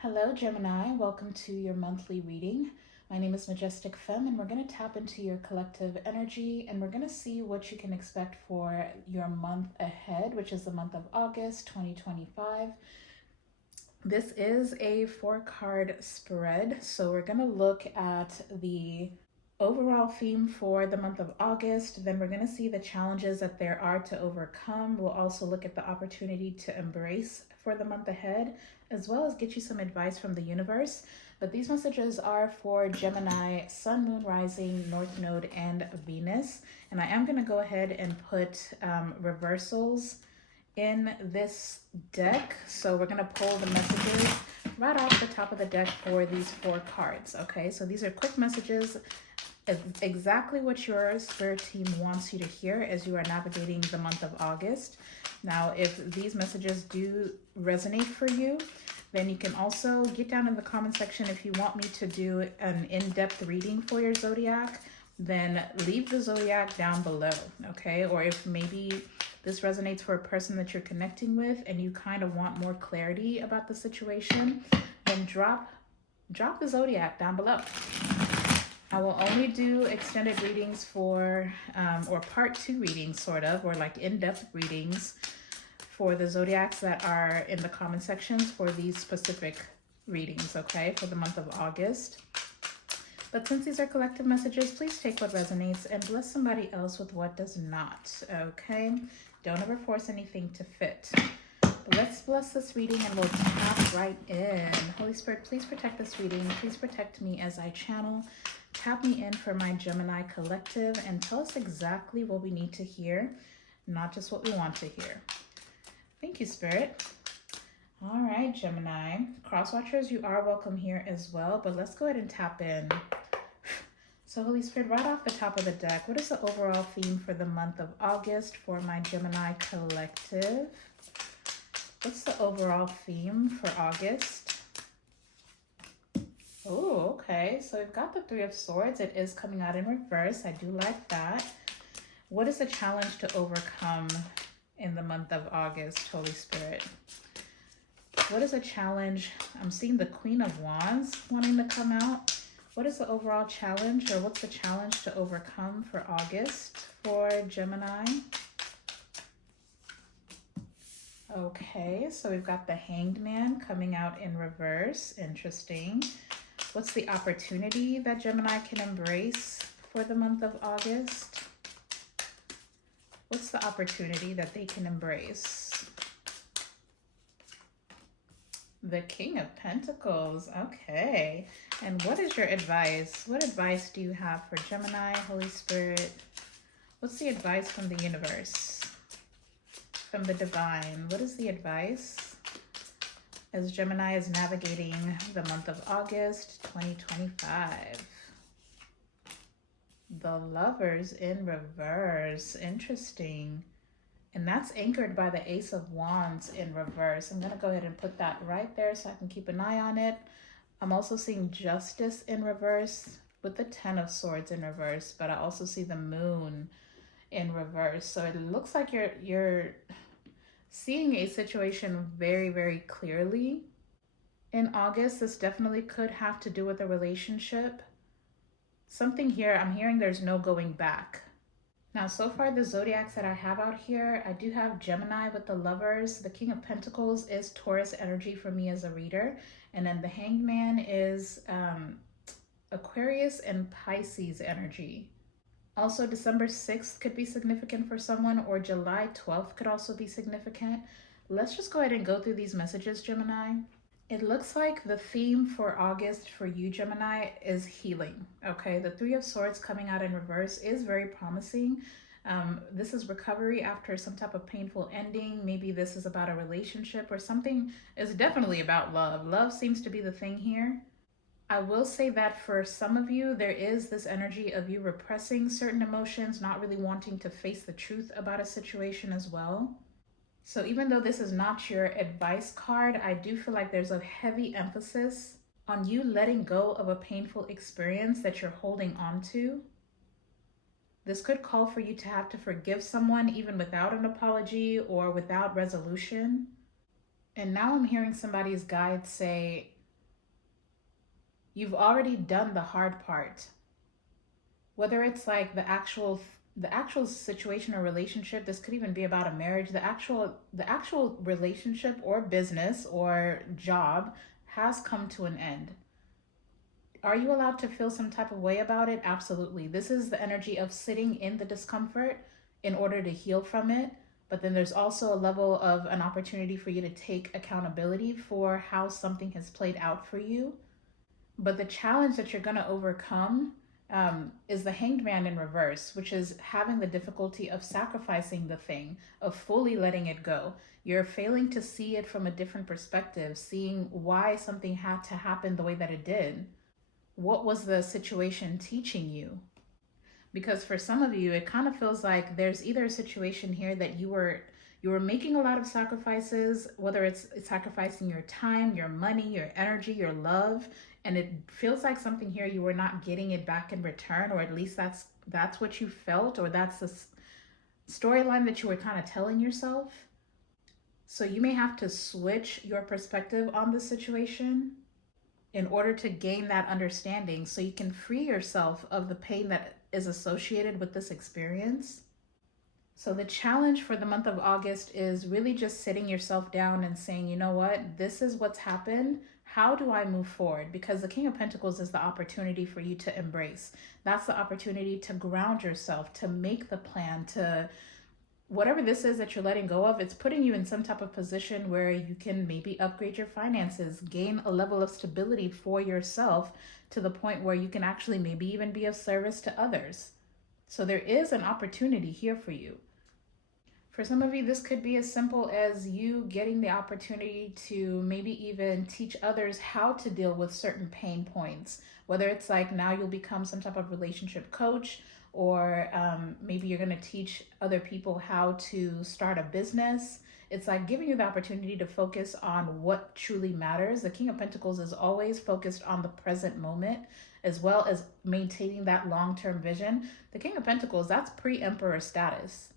Hello, Gemini. Welcome to your monthly reading. My name is Majestic Femme, and we're going to tap into your collective energy, and we're going to see what you can expect for your month ahead, which is the month of August 2025. This is a 4-card spread, so we're going to look at the overall theme for the month of August. Then we're going to see the challenges that there are to overcome. We'll also look at the opportunity to embrace for the month ahead, as well as get you some advice from the universe. But these messages are for Gemini, Sun, Moon, Rising, North Node, and Venus. And I am going to go ahead and put reversals in this deck. So we're going to pull the messages right off the top of the deck for these 4 cards. Okay, so these are quick messages, exactly what your spirit team wants you to hear as you are navigating the month of August. Now, if these messages do resonate for you, then you can also get down in the comment section if you want me to do an in-depth reading for your zodiac. Then leave the zodiac down below, okay? Or if maybe this resonates for a person that you're connecting with and you kind of want more clarity about the situation, then drop the zodiac down below. I will only do extended readings for, or part 2 readings sort of, or like in-depth readings for the zodiacs that are in the comment sections for these specific readings, okay, for the month of August. But since these are collective messages, please take what resonates and bless somebody else with what does not, okay? Don't ever force anything to fit. But let's bless this reading and we'll tap right in. Holy Spirit, please protect this reading. Please protect me as I channel. Tap me in for my Gemini collective and tell us exactly what we need to hear, not just what we want to hear. Thank you, Spirit. All right, Gemini. Cross watchers, you are welcome here as well, but let's go ahead and tap in. So, Holy Spirit, right off the top of the deck, what is the overall theme for the month of August for my Gemini collective? What's the overall theme for August? Oh, okay. So we've got the 3 of Swords. It is coming out in reverse. I do like that. What is the challenge to overcome in the month of August, Holy Spirit? What is a challenge? I'm seeing the Queen of Wands wanting to come out. What is the overall challenge, or what's the challenge to overcome for August for Gemini? Okay, so we've got the Hanged Man coming out in reverse. Interesting. What's the opportunity that Gemini can embrace for the month of August? What's the opportunity that they can embrace? The King of Pentacles. Okay. And what is your advice? What advice do you have for Gemini, Holy Spirit? What's the advice from the universe? From the divine? What is the advice as Gemini is navigating the month of August 2025? The Lovers in reverse. Interesting. And that's anchored by the Ace of Wands in reverse. I'm going to go ahead and put that right there so I can keep an eye on it. I'm also seeing Justice in reverse with the 10 of Swords in reverse, but I also see the Moon in reverse. So it looks like you're seeing a situation very, very clearly. In August, this definitely could have to do with a relationship. Something here, I'm hearing there's no going back. Now, so far, the zodiacs that I have out here, I do have Gemini with the Lovers. The King of Pentacles is Taurus energy for me as a reader. And then the Hanged Man is Aquarius and Pisces energy. Also, December 6th could be significant for someone, or July 12th could also be significant. Let's just go ahead and go through these messages, Gemini. It looks like the theme for August for you, Gemini, is healing, okay? The 3 of Swords coming out in reverse is very promising. This is recovery after some type of painful ending. Maybe this is about a relationship or something. It's definitely about love. Love seems to be the thing here. I will say that for some of you, there is this energy of you repressing certain emotions, not really wanting to face the truth about a situation as well. So even though this is not your advice card, I do feel like there's a heavy emphasis on you letting go of a painful experience that you're holding on to. This could call for you to have to forgive someone even without an apology or without resolution. And now I'm hearing somebody's guide say, You've already done the hard part. Whether it's like the actual situation or relationship, this could even be about a marriage, the actual relationship or business or job has come to an end. Are you allowed to feel some type of way about it? Absolutely. This is the energy of sitting in the discomfort in order to heal from it. But then there's also a level of an opportunity for you to take accountability for how something has played out for you. But the challenge that you're going to overcome is the Hanged Man in reverse, which is having the difficulty of sacrificing the thing, of fully letting it go. You're failing to see it from a different perspective, seeing why something had to happen the way that it did. What was the situation teaching you? Because for some of you, it kind of feels like there's either a situation here that you were making a lot of sacrifices, whether it's sacrificing your time, your money, your energy, your love, and it feels like something here you were not getting it back in return, or at least that's what you felt, or that's the storyline that you were kind of telling yourself. So you may have to switch your perspective on the situation in order to gain that understanding so you can free yourself of the pain that is associated with this experience. So the challenge for the month of August is really just sitting yourself down and saying, you know what, this is what's happened. How do I move forward? Because the King of Pentacles is the opportunity for you to embrace. That's the opportunity to ground yourself, to make the plan, to whatever this is that you're letting go of. It's putting you in some type of position where you can maybe upgrade your finances, gain a level of stability for yourself to the point where you can actually maybe even be of service to others. So there is an opportunity here for you. For some of you, this could be as simple as you getting the opportunity to maybe even teach others how to deal with certain pain points, whether it's like now you'll become some type of relationship coach, or maybe you're going to teach other people how to start a business. It's like giving you the opportunity to focus on what truly matters. The King of Pentacles is always focused on the present moment, as well as maintaining that long-term vision. The King of Pentacles, that's pre-emperor status.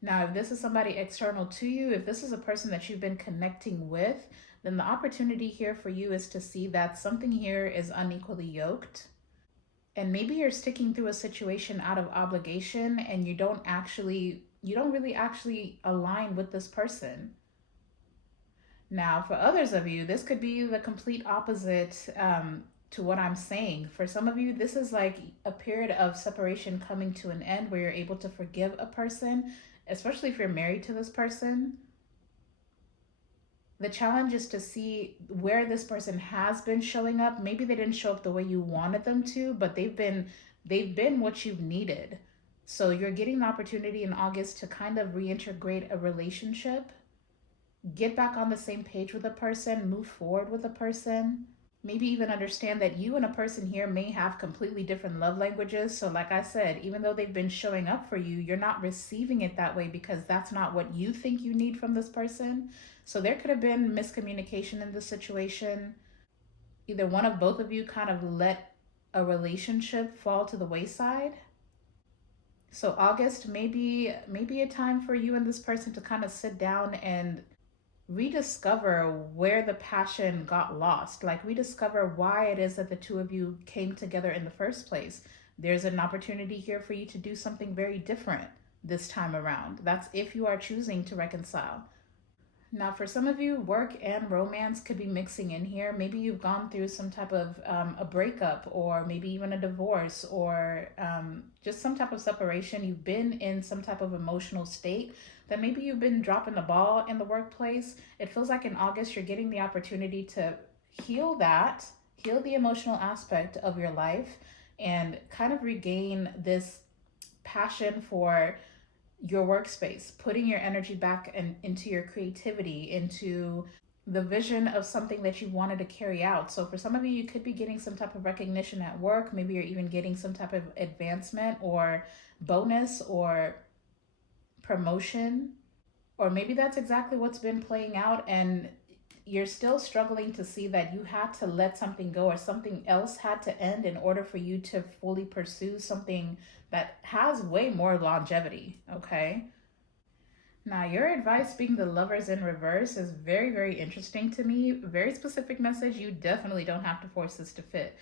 Now, if this is somebody external to you, if this is a person that you've been connecting with, then the opportunity here for you is to see that something here is unequally yoked. And maybe you're sticking through a situation out of obligation and you don't really actually align with this person. Now, for others of you, this could be the complete opposite to what I'm saying. For some of you, this is like a period of separation coming to an end where you're able to forgive a person, especially if you're married to this person. The challenge is to see where this person has been showing up. Maybe they didn't show up the way you wanted them to, but they've been what you've needed. So you're getting the opportunity in August to kind of reintegrate a relationship, get back on the same page with a person, move forward with a person. Maybe even understand that you and a person here may have completely different love languages. So like I said, even though they've been showing up for you, you're not receiving it that way because that's not what you think you need from this person. So there could have been miscommunication in this situation. Either one of both of you kind of let a relationship fall to the wayside. So August may be a time for you and this person to kind of sit down and rediscover where the passion got lost, like rediscover why it is that the two of you came together in the first place. There's an opportunity here for you to do something very different this time around. That's if you are choosing to reconcile. Now, for some of you, work and romance could be mixing in here. Maybe you've gone through some type of a breakup, or maybe even a divorce, or just some type of separation. You've been in some type of emotional state that maybe you've been dropping the ball in the workplace. It feels like in August, you're getting the opportunity to heal the emotional aspect of your life and kind of regain this passion for your workspace, putting your energy back into your creativity, into the vision of something that you wanted to carry out. So for some of you, you could be getting some type of recognition at work. Maybe you're even getting some type of advancement or bonus or promotion, or maybe that's exactly what's been playing out and you're still struggling to see that you had to let something go, or something else had to end in order for you to fully pursue something that has way more longevity, okay? Now, your advice being the Lovers in reverse is very, very interesting to me. Very specific message. You definitely don't have to force this to fit.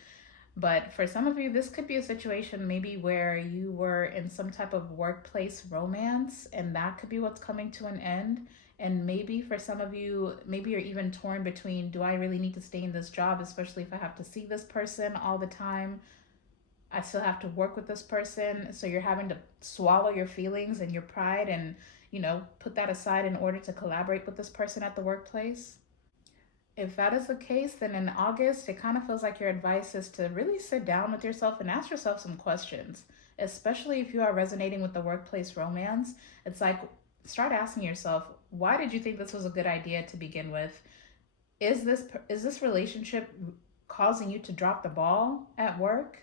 But for some of you, this could be a situation maybe where you were in some type of workplace romance, and that could be what's coming to an end. And maybe for some of you, maybe you're even torn between, do I really need to stay in this job, especially if I have to see this person all the time? I still have to work with this person. So you're having to swallow your feelings and your pride and, put that aside in order to collaborate with this person at the workplace. If that is the case, then in August, it kind of feels like your advice is to really sit down with yourself and ask yourself some questions, especially if you are resonating with the workplace romance. It's like, start asking yourself, why did you think this was a good idea to begin with? Is this relationship causing you to drop the ball at work?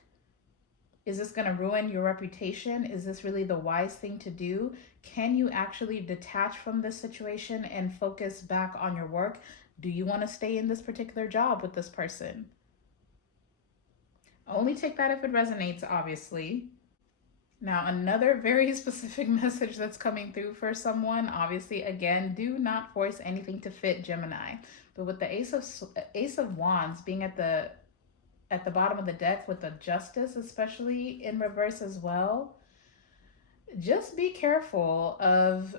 Is this going to ruin your reputation? Is this really the wise thing to do? Can you actually detach from this situation and focus back on your work? Do you want to stay in this particular job with this person? Only take that if it resonates, obviously. Now, another very specific message that's coming through for someone, obviously, again, do not force anything to fit, Gemini. But with the Ace of Wands being at the bottom of the deck with the Justice, especially in reverse as well, just be careful of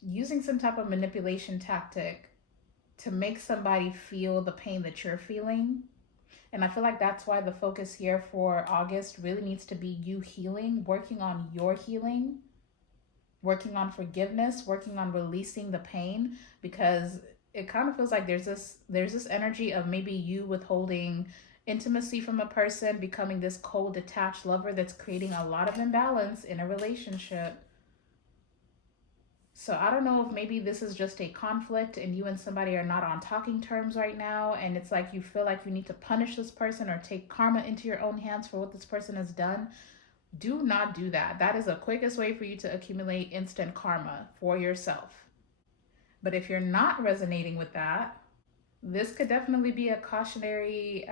using some type of manipulation tactic to make somebody feel the pain that you're feeling. And I feel like that's why the focus here for August really needs to be you healing, working on your healing, working on forgiveness, working on releasing the pain, because it kind of feels like there's this energy of maybe you withholding intimacy from a person, becoming this cold, detached lover that's creating a lot of imbalance in a relationship. So I don't know if maybe this is just a conflict and you and somebody are not on talking terms right now, and it's like you feel like you need to punish this person or take karma into your own hands for what this person has done. Do not do that. That is the quickest way for you to accumulate instant karma for yourself. But if you're not resonating with that, this could definitely be a cautionary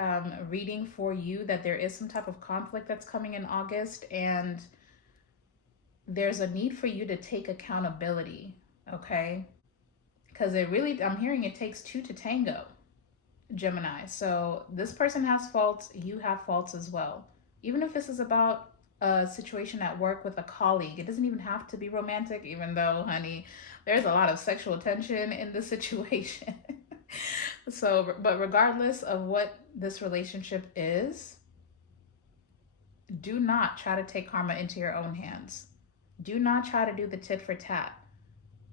reading for you that there is some type of conflict that's coming in August, and there's a need for you to take accountability, okay? Because I'm hearing it takes two to tango, Gemini. So this person has faults, you have faults as well. Even if this is about a situation at work with a colleague, it doesn't even have to be romantic, even though, honey, there's a lot of sexual tension in this situation. So, but regardless of what this relationship is, do not try to take karma into your own hands. Do not try to do the tit for tat.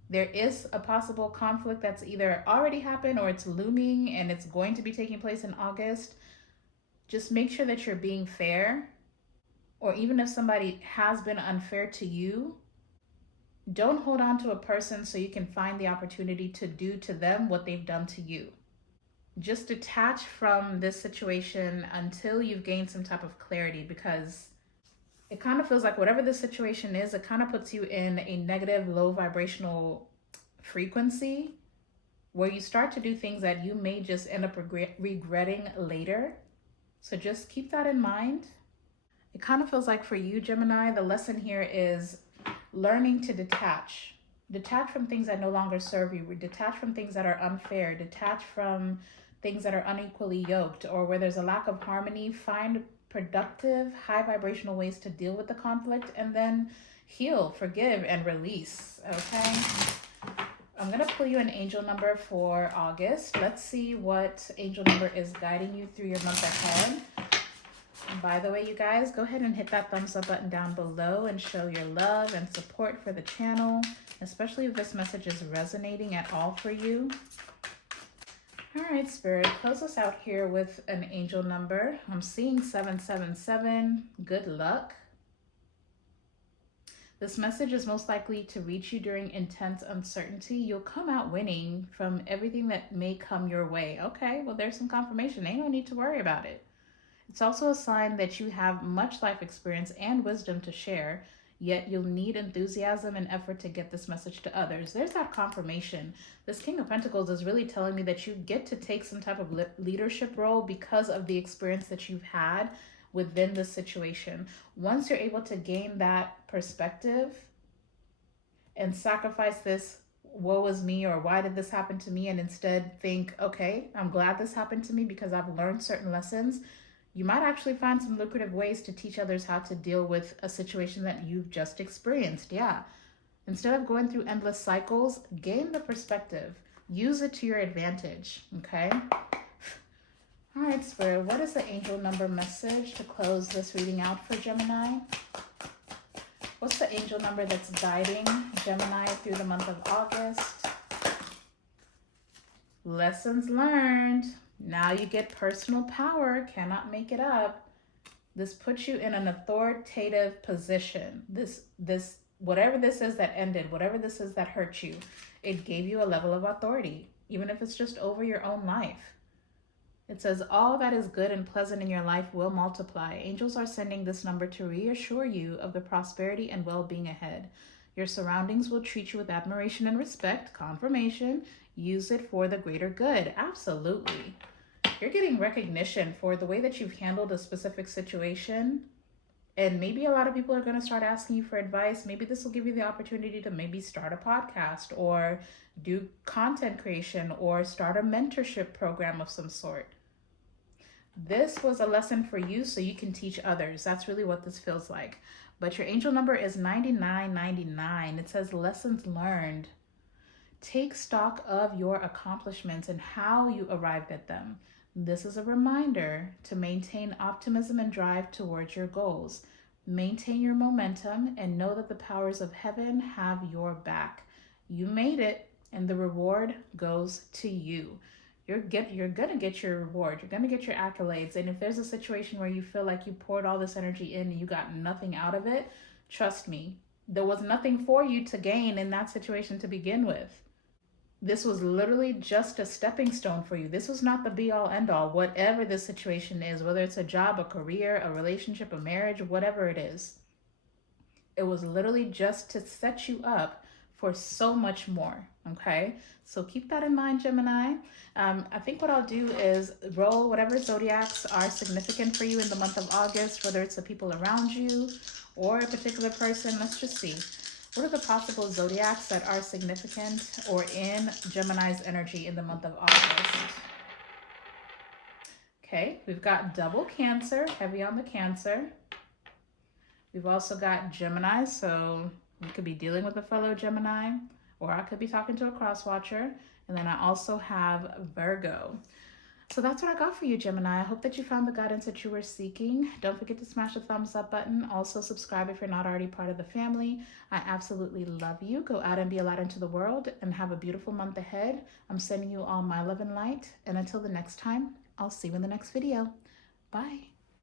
There is a possible conflict that's either already happened or it's looming and it's going to be taking place in August. Just make sure that you're being fair, or even if somebody has been unfair to you, don't hold on to a person so you can find the opportunity to do to them what they've done to you. Just detach from this situation until you've gained some type of clarity, because it kind of feels like whatever the situation is, it kind of puts you in a negative, low vibrational frequency where you start to do things that you may just end up regretting later. So just keep that in mind. It kind of feels like for you, Gemini, the lesson here is learning to detach. Detach from things that no longer serve you. Detach from things that are unfair. Detach from things that are unequally yoked or where there's a lack of harmony. Find productive, high vibrational ways to deal with the conflict, and then heal, forgive, and release, okay? I'm going to pull you an angel number for August. Let's see what angel number is guiding you through your month ahead. And by the way, you guys, go ahead and hit that thumbs up button down below and show your love and support for the channel, especially if this message is resonating at all for you. All right, Spirit, close us out here with an angel number. I'm seeing 777. Good luck. This message is most likely to reach you during intense uncertainty. You'll come out winning from everything that may come your way. Okay, well, there's some confirmation. Ain't no need to worry about it. It's also a sign that you have much life experience and wisdom to share, yet you'll need enthusiasm and effort to get this message to others. There's that confirmation. This King of Pentacles is really telling me that you get to take some type of leadership role because of the experience that you've had within this situation. Once you're able to gain that perspective and sacrifice this woe is me or why did this happen to me, and instead think, okay, I'm glad this happened to me because I've learned certain lessons, you might actually find some lucrative ways to teach others how to deal with a situation that you've just experienced. Yeah. Instead of going through endless cycles, gain the perspective. Use it to your advantage, okay? All right, Spirit, what is the angel number message to close this reading out for Gemini? What's the angel number that's guiding Gemini through the month of August? Lessons learned. Now you get personal power. Cannot make it up. This puts you in an authoritative position. This whatever this is that ended, whatever this is that hurt you, it gave you a level of authority, even if it's just over your own life. It says, all that is good and pleasant in your life will multiply. Angels are sending this number to reassure you of the prosperity and well-being ahead. Your surroundings will treat you with admiration and respect. Confirmation. Use it for the greater good. Absolutely. You're getting recognition for the way that you've handled a specific situation. And maybe a lot of people are going to start asking you for advice. Maybe this will give you the opportunity to maybe start a podcast or do content creation or start a mentorship program of some sort. This was a lesson for you so you can teach others. That's really what this feels like. But your angel number is 9999. It says lessons learned. Take stock of your accomplishments and how you arrived at them. This is a reminder to maintain optimism and drive towards your goals. Maintain your momentum and know that the powers of heaven have your back. You made it, and the reward goes to you. You're going to get your reward. You're going to get your accolades. And if there's a situation where you feel like you poured all this energy in and you got nothing out of it, trust me, there was nothing for you to gain in that situation to begin with. This was literally just a stepping stone for you. This was not the be-all, end-all. Whatever the situation is, whether it's a job, a career, a relationship, a marriage, whatever it is, it was literally just to set you up for so much more, okay? So keep that in mind, Gemini. I think what I'll do is roll whatever zodiacs are significant for you in the month of August, whether it's the people around you or a particular person. Let's just see. What are the possible zodiacs that are significant or in Gemini's energy in the month of August? Okay, we've got double Cancer, heavy on the Cancer. We've also got Gemini, so you could be dealing with a fellow Gemini, or I could be talking to a cross-watcher. And then I also have Virgo. So that's what I got for you, Gemini. I hope that you found the guidance that you were seeking. Don't forget to smash the thumbs up button. Also subscribe if you're not already part of the family. I absolutely love you. Go out and be a light into the world and have a beautiful month ahead. I'm sending you all my love and light. And until the next time, I'll see you in the next video. Bye.